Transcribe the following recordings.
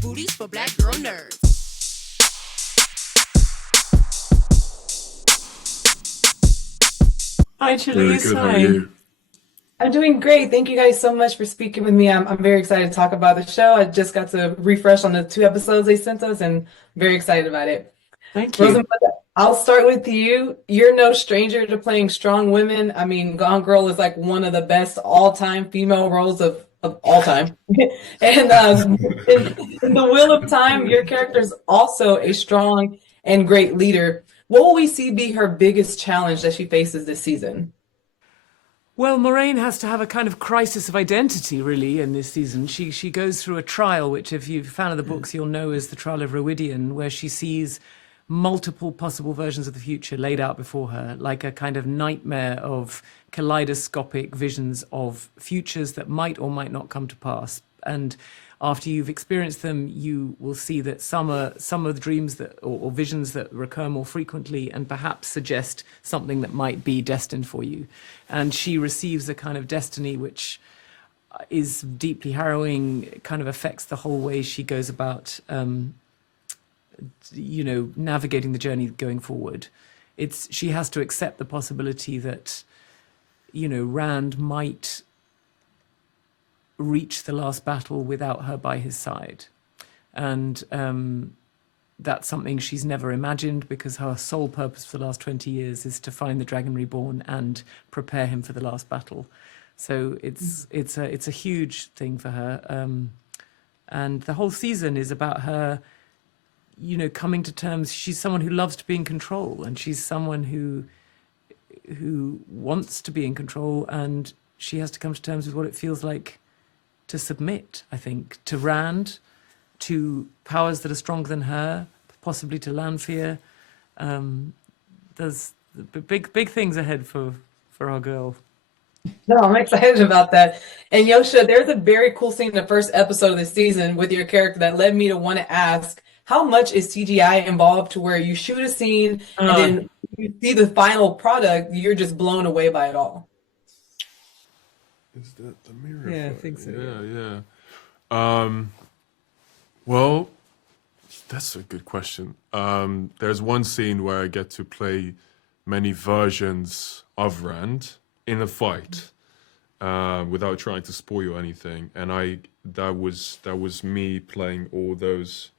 booties for black girl nerds. Hi, Very Chalice. good. How are Hi. you? I'm doing great. Thank you guys so much for speaking with me. I'm very excited to talk about the show. I just got to refresh on the 2 episodes they sent us and very excited about it. Thank you. Rosamund, I'll start with you. You're no stranger to playing strong women. I mean, Gone Girl is like one of the best all-time female roles of all time. And in The Wheel of Time, your character is also a strong and great leader. What will we see be her biggest challenge that she faces this season? Well, Moiraine has to have a kind of crisis of identity, really, in this season. She goes through a trial, which, if you're a fan of the books, you'll know is the trial of Rowidian, where she sees multiple possible versions of the future laid out before her, like a kind of nightmare of kaleidoscopic visions of futures that might or might not come to pass. And after you've experienced them, you will see that some of the dreams that or visions that recur more frequently and perhaps suggest something that might be destined for you. And she receives a kind of destiny which is deeply harrowing. It kind of affects the whole way she goes about, navigating the journey going forward. She has to accept the possibility that, Rand might reach the last battle without her by his side. And that's something she's never imagined, because her sole purpose for the last 20 years is to find the Dragon Reborn and prepare him for the last battle. So it's a huge thing for her. And the whole season is about her, coming to terms. She's someone who loves to be in control, and she's someone who wants to be in control, and she has to come to terms with what it feels like to submit, I think, to Rand, to powers that are stronger than her, possibly to Lanfear. There's big things ahead for our girl. No, I'm excited about that. And Josha, there's a very cool scene in the first episode of the season with your character that led me to want to ask, how much is CGI involved to where you shoot a scene and then you see the final product, you're just blown away by it all? Is that the mirror? Yeah, I effect? think so. Yeah. Well, that's a good question. There's one scene where I get to play many versions of Rand in a fight, without trying to spoil anything, and that was me playing all those.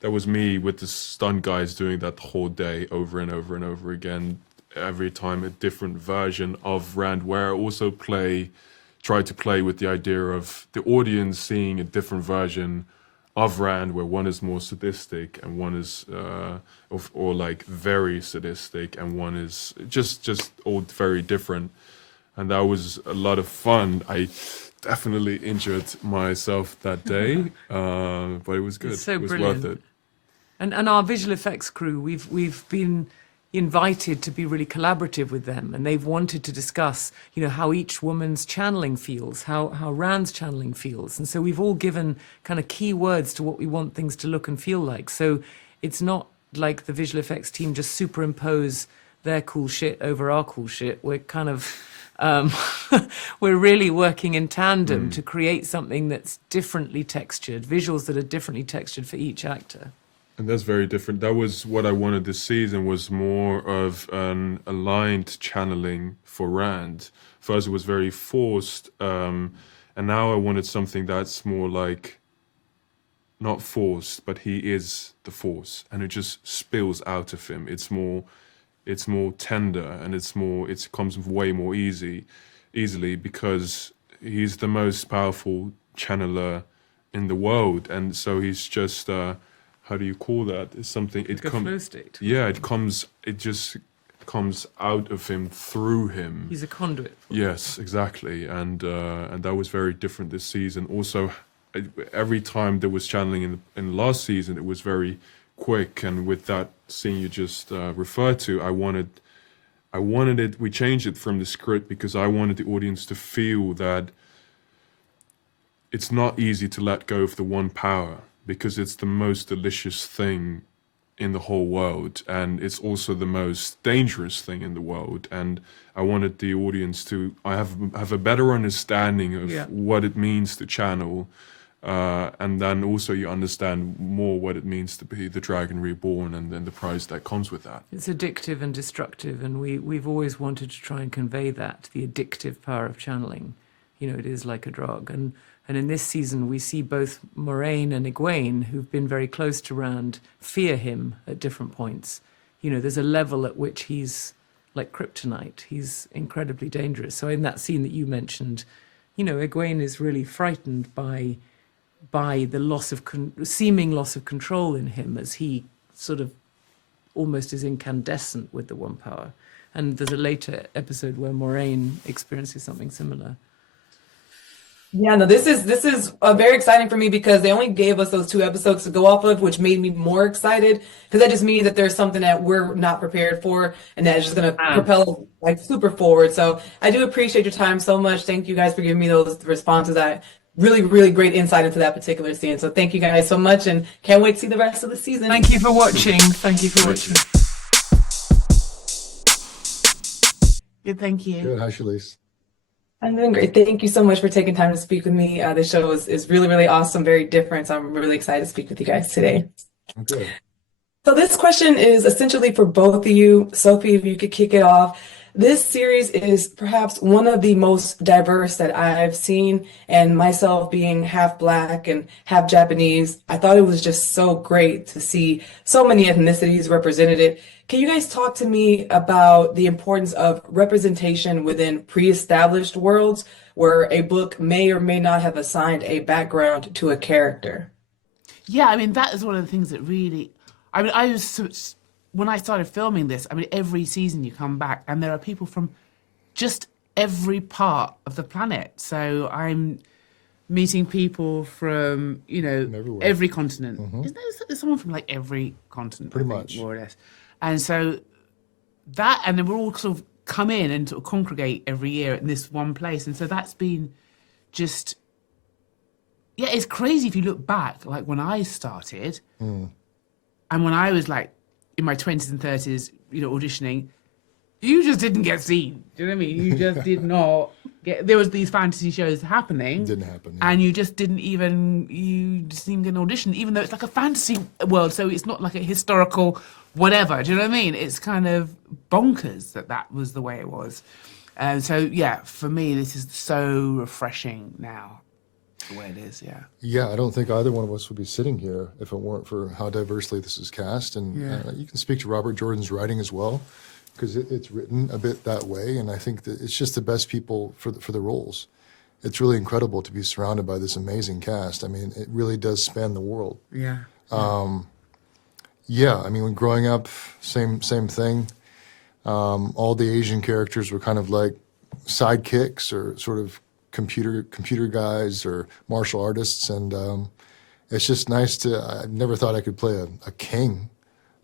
That was me with the stunt guys doing that whole day over and over and over again. Every time a different version of Rand, where I also try to play with the idea of the audience seeing a different version of Rand, where one is more sadistic and one is or like very sadistic, and one is just all very different. And that was a lot of fun. I definitely injured myself that day, but it was good. It's so it was brilliant. worth it. And our visual effects crew, we've been invited to be really collaborative with them, and they've wanted to discuss, how each woman's channeling feels, how Rand's channeling feels, and so we've all given kind of key words to what we want things to look and feel like. So it's not like the visual effects team just superimpose their cool shit over our cool shit. We're kind of we're really working in tandem to create something that's differently textured, visuals that are differently textured for each actor. And that's very different. That was what I wanted this season, was more of an aligned channeling for Rand. First, it was very forced, and now I wanted something that's more like, not forced, but he is the force, and it just spills out of him. It's more tender, and it comes way more easily, because he's the most powerful channeler in the world, and so he's just how do you call that? It's something. Like a flow state. Yeah, it just comes out of him, through him. He's a conduit. Yes, exactly, and that was very different this season. Also, every time there was channeling in last season, it was very quick, and with that scene you just referred to, I wanted it. We changed it from the script because I wanted the audience to feel that it's not easy to let go of the one power, because it's the most delicious thing in the whole world, and it's also the most dangerous thing in the world. And I wanted the audience to have a better understanding of what it means to channel, And then also you understand more what it means to be the dragon reborn and then the price that comes with that. It's addictive and destructive, and we've always wanted to try and convey that, the addictive power of channeling. You know, it is like a drug. And in this season, we see both Moiraine and Egwene, who've been very close to Rand, fear him at different points. You know, there's a level at which he's like kryptonite. He's incredibly dangerous. So in that scene that you mentioned, you know, Egwene is really frightened by the seeming loss of control in him, as he sort of almost is incandescent with the one power. And there's a later episode where Moiraine experiences something similar. Yeah, no, this is very exciting for me because they only gave us those 2 episodes to go off of, which made me more excited because that just means that there's something that we're not prepared for and that is just going to propel us like super forward. So I do appreciate your time so much. Thank you guys for giving me those responses. I really, really great insight into that particular scene. So thank you guys so much and can't wait to see the rest of the season. Thank you for watching. Thank you for watching. Good, thank you. Good. Hi, Chalice. I'm doing great. Thank you so much for taking time to speak with me. This show is really, really awesome, very different. So I'm really excited to speak with you guys today. Okay. So this question is essentially for both of you. Sophie, if you could kick it off. This series is perhaps one of the most diverse that I've seen, and myself being half Black and half Japanese, I thought it was just so great to see so many ethnicities represented. Can you guys talk to me about the importance of representation within pre-established worlds where a book may or may not have assigned a background to a character? Yeah, I mean, that is one of the things that really, I mean, when I started filming this, I mean, every season you come back and there are people from just every part of the planet. So I'm meeting people from, you know, every continent. Isn't there someone from like every continent? Pretty much. More or less. And so that, and then we're all sort of come in and sort of congregate every year in this one place. And so that's been just, yeah, it's crazy if you look back, like when I started and when I was like in my 20s and 30s, you know, auditioning, you just didn't get seen. Do you know what I mean? You just did not get, there was these fantasy shows happening. It didn't happen. Yeah. And you just didn't even get an audition, even though it's like a fantasy world. So it's not like a historical whatever. Do you know what I mean? It's kind of bonkers that was the way it was. So yeah, for me, this is so refreshing now, the way it is, yeah. Yeah, I don't think either one of us would be sitting here if it weren't for how diversely this is cast. And you can speak to Robert Jordan's writing as well, because it's written a bit that way. And I think that it's just the best people for the roles. It's really incredible to be surrounded by this amazing cast. I mean, it really does span the world. Yeah. Yeah, I mean, when growing up, same thing. All the Asian characters were kind of like sidekicks or sort of computer guys or martial artists, and it's just nice to. I never thought I could play a king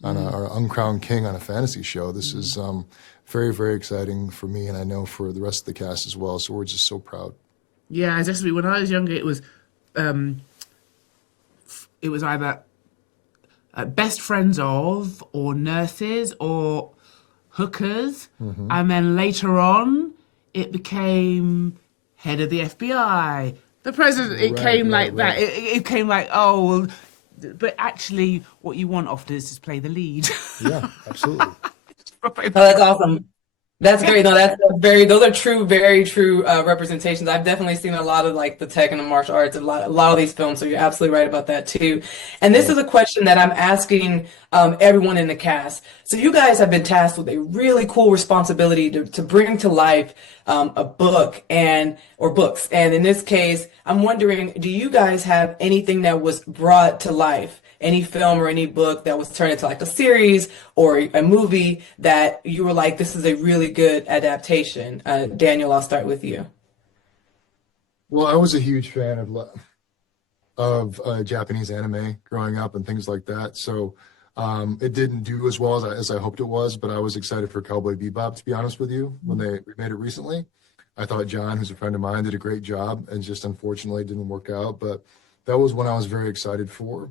on or uncrowned king on a fantasy show. This is very, very exciting for me, and I know for the rest of the cast as well. So we're just so proud. Yeah, especially when I was younger, it was either best friends of, or nurses, or hookers, and then later on, it became head of the FBI, the president. It came like that. It came like, oh, well, but actually, what you want often is to play the lead. Yeah, absolutely. Oh, that's awesome. That's great. No, those are true, very true representations. I've definitely seen a lot of like the tech and the martial arts, a lot of these films. So you're absolutely right about that too. And this is a question that I'm asking everyone in the cast. So you guys have been tasked with a really cool responsibility to bring to life a book or books. And in this case, I'm wondering, do you guys have anything that was brought to life? Any film or any book that was turned into like a series or a movie that you were like, this is a really good adaptation? Daniel, I'll start with you. Well, I was a huge fan of Japanese anime growing up and things like that. So it didn't do as well as I hoped it was, but I was excited for Cowboy Bebop, to be honest with you, when they remade it recently. I thought John, who's a friend of mine, did a great job, and just unfortunately didn't work out. But that was one I was very excited for.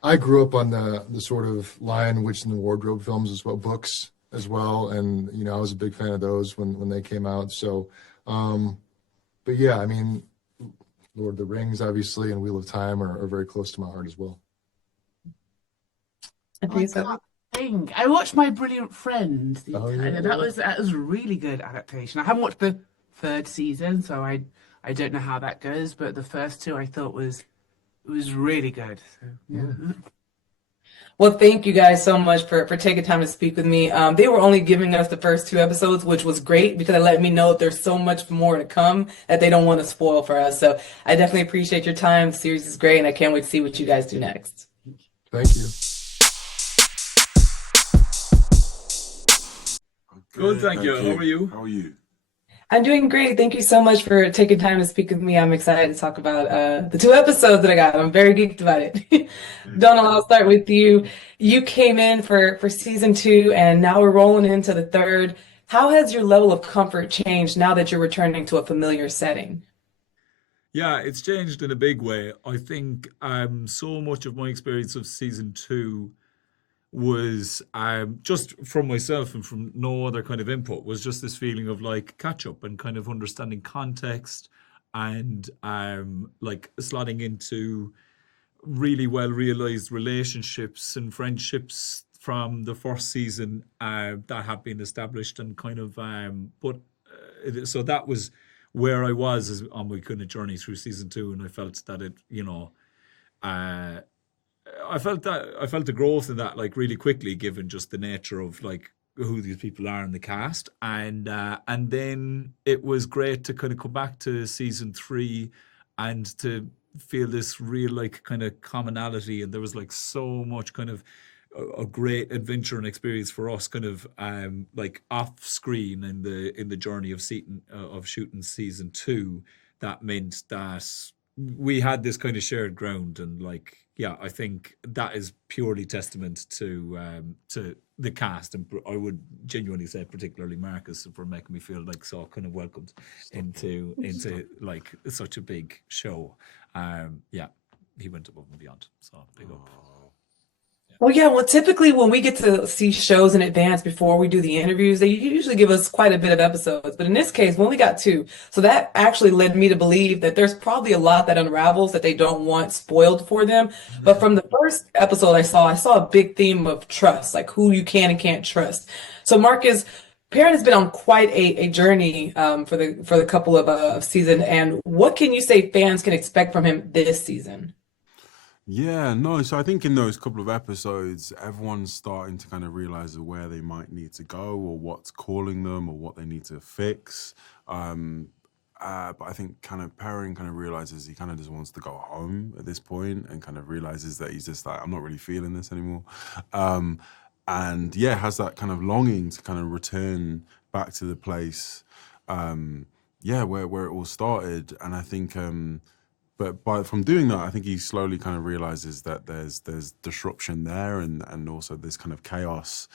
I grew up on the sort of Lion, Witch, and the Wardrobe films as well, books as well, and you know I was a big fan of those when they came out. So, but yeah, I mean, Lord of the Rings, obviously, and Wheel of Time are very close to my heart as well. And I for you, Sophie? can't think. I watched My Brilliant Friend the Oh, other time, yeah. and that was a really good adaptation. I haven't watched the third season, so I don't know how that goes, but the first two I thought was really good. So, yeah. Well, thank you guys so much for taking time to speak with me. They were only giving us the first two episodes, which was great because it let me know there's so much more to come that they don't want to spoil for us. So I definitely appreciate your time. The series is great, and I can't wait to see what you guys do next. Thank you. Good, thank you. How are you? How are you? I'm doing great. Thank you so much for taking time to speak with me. I'm excited to talk about the two episodes that I got. I'm very geeked about it. Dónal, I'll start with you. You came in for season 2, and now we're rolling into the third. How has your level of comfort changed now that you're returning to a familiar setting? Yeah, it's changed in a big way. I think so much of my experience of season 2 was just from myself and from no other kind of input, was just this feeling of like catch up and kind of understanding context and like slotting into really well realized relationships and friendships from the first season that have been established and kind of so that was where I was on my kind of journey through season 2, and I felt that it, uh I felt the growth in that like really quickly, given just the nature of like who these people are in the cast, and then it was great to kind of come back to season 3 and to feel this real like kind of commonality, and there was like so much kind of a great adventure and experience for us kind of like off screen in the journey of shooting season 2, that meant that we had this kind of shared ground. And like, yeah, I think that is purely testament to the cast, and I would genuinely say particularly Marcus for making me feel like so kind of welcomed into like such a big show. Yeah, he went above and beyond, so big up. Well, yeah, well, typically when we get to see shows in advance before we do the interviews, they usually give us quite a bit of episodes. But in this case, we only got 2. So that actually led me to believe that there's probably a lot that unravels that they don't want spoiled for them. But from the first episode I saw a big theme of trust, like who you can and can't trust. So Marcus, Perrin has been on quite a journey for the couple of season. And what can you say fans can expect from him this season? Yeah, no, so I think in those couple of episodes, everyone's starting to kind of realize where they might need to go or what's calling them or what they need to fix. But I think kind of Perrin kind of realizes he kind of just wants to go home at this point, and kind of realizes that he's just like, I'm not really feeling this anymore. And yeah, has that kind of longing to kind of return back to the place, yeah, where it all started. And I think but from doing that, I think he slowly kind of realizes that there's disruption there, and also this kind of chaos.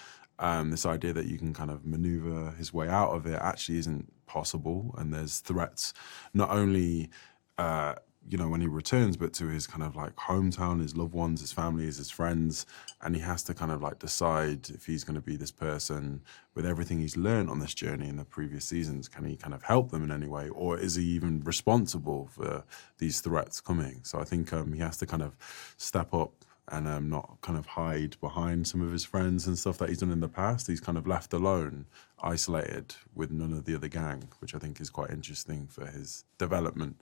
This idea that you can kind of maneuver his way out of it actually isn't possible, and there's threats not only when he returns, but to his kind of like hometown, his loved ones, his family, his friends, and he has to kind of like decide if he's going to be this person with everything he's learned on this journey in the previous seasons. Can he kind of help them in any way, or is he even responsible for these threats coming? So I think he has to kind of step up and not kind of hide behind some of his friends and stuff that he's done in the past. He's kind of left alone, isolated with none of the other gang, which I think is quite interesting for his development.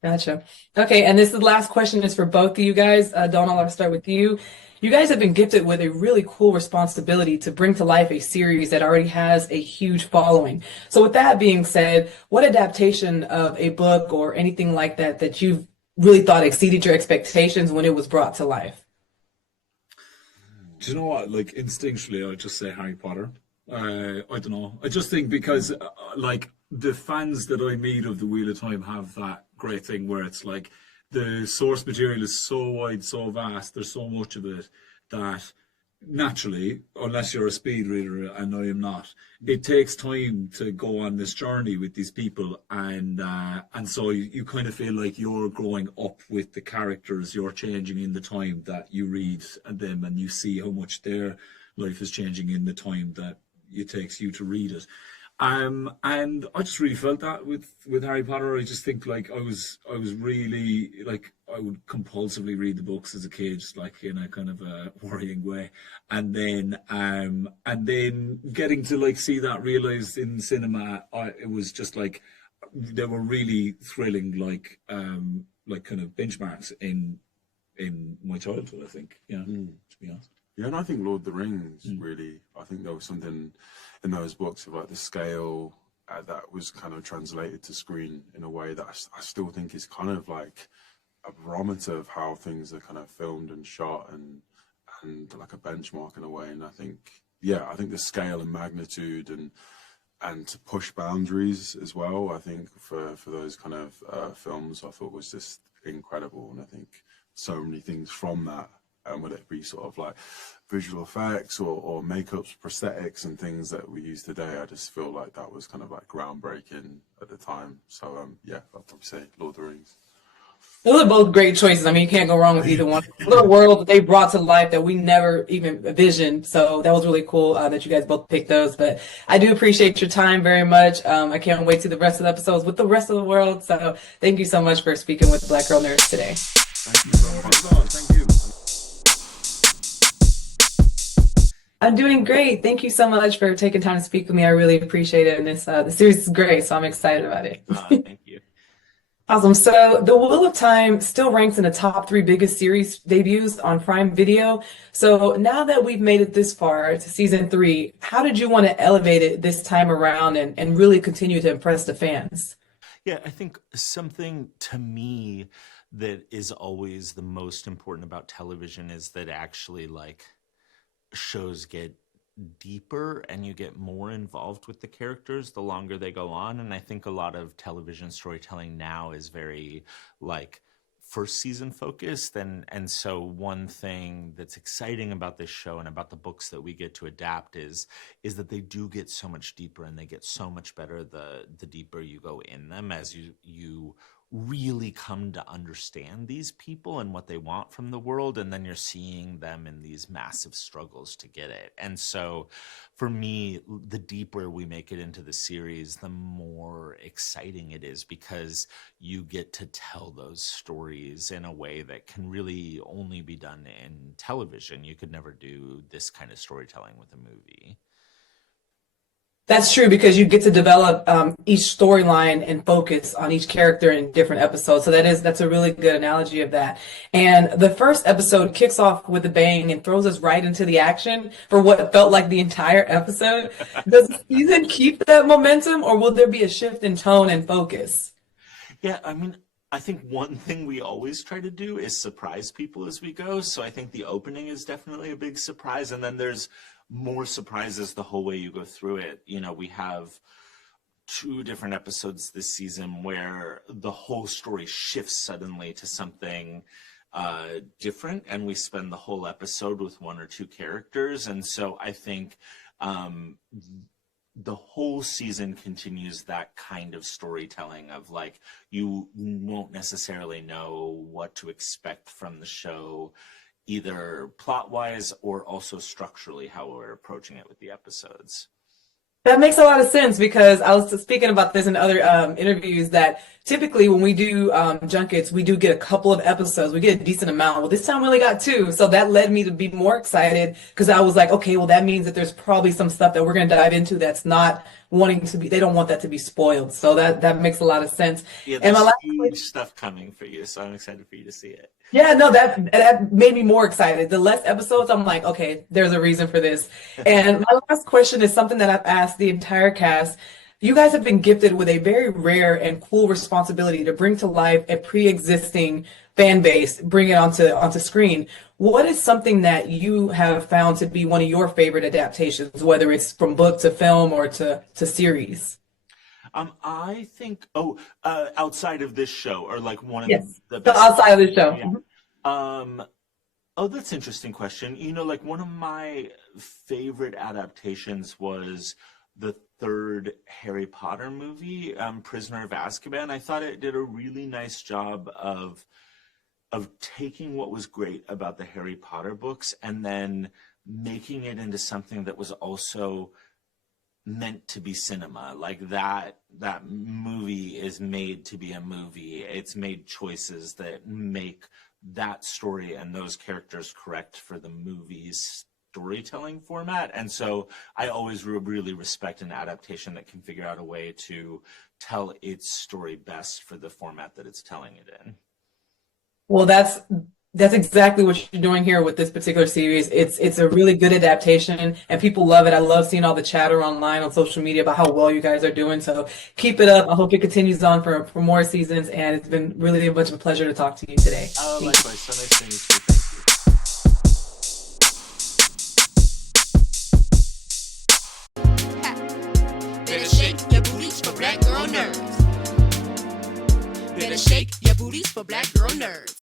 Gotcha. Okay, and this is the last question is for both of you guys. Dónal, I'll start with you. You guys have been gifted with a really cool responsibility to bring to life a series that already has a huge following. So with that being said, what adaptation of a book or anything like that you've really thought exceeded your expectations when it was brought to life? Do you know what? Like instinctually, I'd just say Harry Potter. I don't know. I just think because like the fans that I meet of the Wheel of Time have that great thing where it's like the source material is so wide, so vast, there's so much of it that naturally, unless you're a speed reader, and I am not, it takes time to go on this journey with these people, and so you kind of feel like you're growing up with the characters, you're changing in the time that you read them, and you see how much their life is changing in the time that it takes you to read it. And I just really felt that with Harry Potter. I just think like I was really like I would compulsively read the books as a kid, just like in a kind of a worrying way, and then getting to like see that realized in cinema, it was just like they were really thrilling, like kind of benchmarks in my childhood. I think, yeah, to be honest. Yeah, and I think Lord of the Rings really. I think there was something in those books of like the scale that was kind of translated to screen in a way that I still think is kind of like a barometer of how things are kind of filmed and shot and like a benchmark in a way. And I think the scale and magnitude and to push boundaries as well. I think for those kind of films, I thought was just incredible. And I think so many things from that. Whether it be sort of like visual effects or makeups, prosthetics and things that we use today, I just feel like that was kind of like groundbreaking at the time. So yeah, I'd probably say Lord of the Rings. Those are both great choices. I mean, you can't go wrong with either one. A little world that they brought to life that we never even envisioned. So that was really cool that you guys both picked those. But I do appreciate your time very much. I can't wait to the rest of the episodes with the rest of the world. So thank you so much for speaking with Black Girl Nerds today. Thank you so much. Thank you. I'm doing great. Thank you so much for taking time to speak with me. I really appreciate it. And the series is great, so I'm excited about it. Thank you. Awesome. So The Wheel of Time still ranks in the top 3 biggest series debuts on Prime Video. So now that we've made it this far to season 3, how did you want to elevate it this time around and really continue to impress the fans? Yeah, I think something to me that is always the most important about television is that actually like shows get deeper and you get more involved with the characters the longer they go on. And I think a lot of television storytelling now is very like first season focused. And so one thing that's exciting about this show and about the books that we get to adapt is that they do get so much deeper and they get so much better the deeper you go in them as you really come to understand these people and what they want from the world, and then you're seeing them in these massive struggles to get it. And so for me, the deeper we make it into the series, the more exciting it is, because you get to tell those stories in a way that can really only be done in television. You could never do this kind of storytelling with a movie. That's true, because you get to develop each storyline and focus on each character in different episodes. So that's a really good analogy of that. And the first episode kicks off with a bang and throws us right into the action for what felt like the entire episode. Does the season keep that momentum, or will there be a shift in tone and focus? Yeah, I mean, I think one thing we always try to do is surprise people as we go. So I think the opening is definitely a big surprise. And then there's more surprises the whole way you go through it. You know, we have 2 different episodes this season where the whole story shifts suddenly to something different, and we spend the whole episode with 1 or 2 characters. And so I think the whole season continues that kind of storytelling of like, you won't necessarily know what to expect from the show, either plot-wise or also structurally, how we're approaching it with the episodes. That makes a lot of sense, because I was speaking about this in other interviews that typically when we do junkets, we do get a couple of episodes. We get a decent amount. Well, this time we only got 2. So that led me to be more excited, because I was like, okay, well, that means that there's probably some stuff that we're going to dive into that's not wanting to be, they don't want that to be spoiled. So that makes a lot of sense. Yeah, there's huge stuff coming for you. So I'm excited for you to see it. Yeah, no, that made me more excited. The less episodes, I'm like, okay, there's a reason for this. And my last question is something that I've asked the entire cast. You guys have been gifted with a very rare and cool responsibility to bring to life a pre-existing fan base, bring it onto screen. What is something that you have found to be one of your favorite adaptations, whether it's from book to film or to series? I think, outside of this show, or like one of the best. So outside of the show. Yeah. That's an interesting question. You know, like one of my favorite adaptations was the 3rd Harry Potter movie, Prisoner of Azkaban. I thought it did a really nice job of taking what was great about the Harry Potter books and then making it into something that was also meant to be cinema. Like that movie is made to be a movie. It's made choices that make that story and those characters correct for the movie's storytelling format. And so I always really respect an adaptation that can figure out a way to tell its story best for the format that it's telling it in. Well, that's exactly what you're doing here with this particular series. It's a really good adaptation, and people love it. I love seeing all the chatter online on social media about how well you guys are doing. So keep it up. I hope it continues on for more seasons, and it's been really a much of a pleasure to talk to you today. Oh, likewise. So nice to meet you. Thank you. Better shake your booties for black girl nerves. Better shake your booties for black girl nerves.